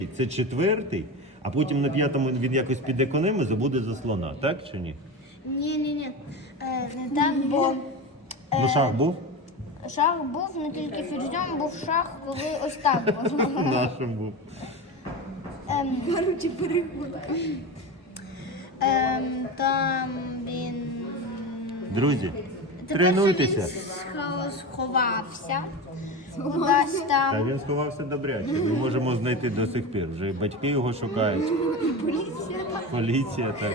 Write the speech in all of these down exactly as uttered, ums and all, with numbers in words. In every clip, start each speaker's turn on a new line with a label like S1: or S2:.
S1: Це четвертий, а потім на п'ятому він якось піде конем і забуде за слона, так чи ні?
S2: Ні, ні, ні. Е, не так, бо
S1: Ну шах був?
S2: шах був не тільки ферзем, був шах, коли ось так можна.
S1: Нашим був.
S2: Ем,
S3: Короче, переход.
S2: ем, там він...
S1: Друзі,
S2: Тепер же
S1: тренуйтеся.
S2: він схо- сховався. Кудись
S1: Та
S2: там.
S1: він сховався добряче. Ми можемо знайти до сих пір. Вже і батьки його шукають.
S3: Поліція.
S1: Поліція, так.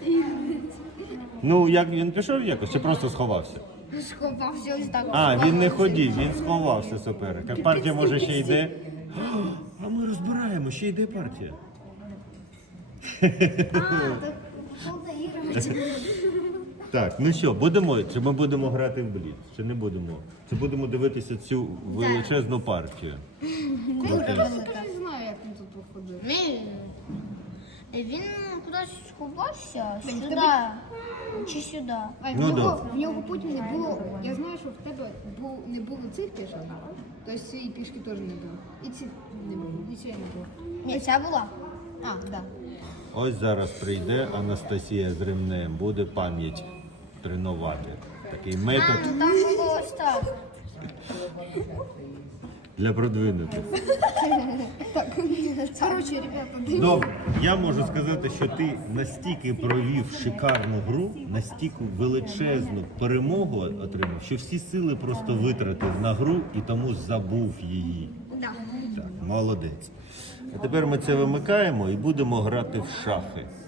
S1: Ну, як він пішов якось, чи просто сховався?
S2: Сховався ось так.
S1: А, він не ходив, він сховався суперник. А партія може ще йде. А ми розбираємо, ще йде партія. Так, ну що, будемо, чи ми будемо грати в бліц, чи не будемо? Чи будемо дивитися цю величезну партію? Крутезну.
S3: Я не знаю, як він тут виходив.
S2: Ні. Він кудись сховався,
S3: Він
S2: сюди. Чи сюди.
S3: А в,
S1: Ну,
S3: нього,
S1: добре.
S3: в нього потім не було. Я знаю, що в тебе бу, не було цих пішок. Тобто цієї пішки теж не було. І цих не було, і цієї не було.
S2: Ні, ця була.
S3: А, так. Да.
S1: Ось зараз прийде Анастасія з ремнем, буде пам'ять тренувати. Такий
S2: А,
S1: метод
S2: ну там було ось так.
S1: для продвинутих.
S3: Коротше, ребята, дивіться.
S1: Добре, я можу сказати, що ти настільки провів шикарну гру, настільки величезну перемогу отримав, що всі сили просто витратив на гру і тому забув її.
S2: Да.
S1: Так, молодець. А тепер ми це вимикаємо і будемо грати в шахи.